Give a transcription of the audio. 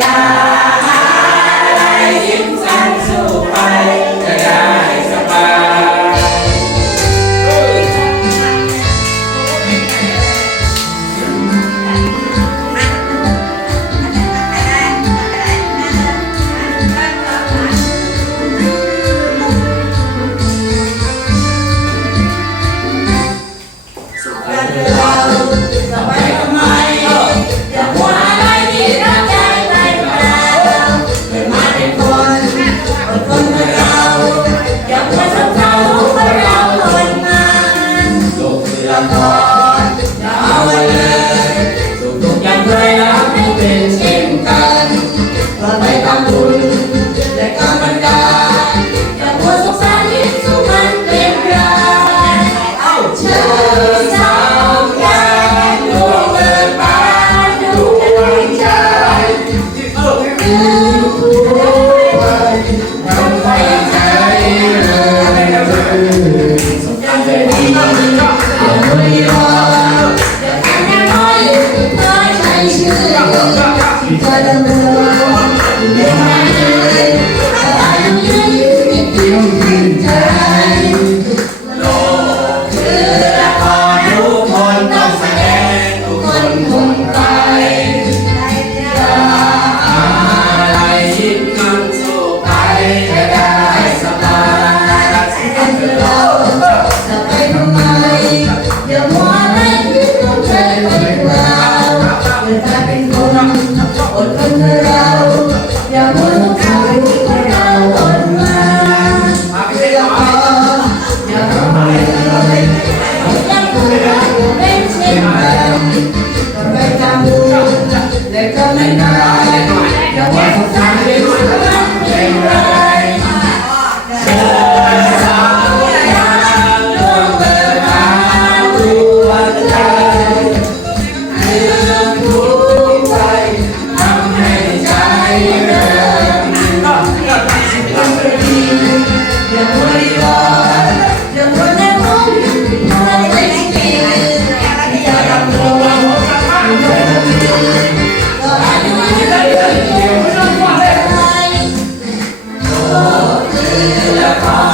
Yeah. ไม่ทำบุ lên nguyện vào người ta bên con một cơn mưa đau và muốn cao đến những thế nào ôn mà Hãy subscribe cho kênh Ghiền Mì Gõ Để không bỏ lỡ những video hấp dẫn Hallelujah. นี้และพา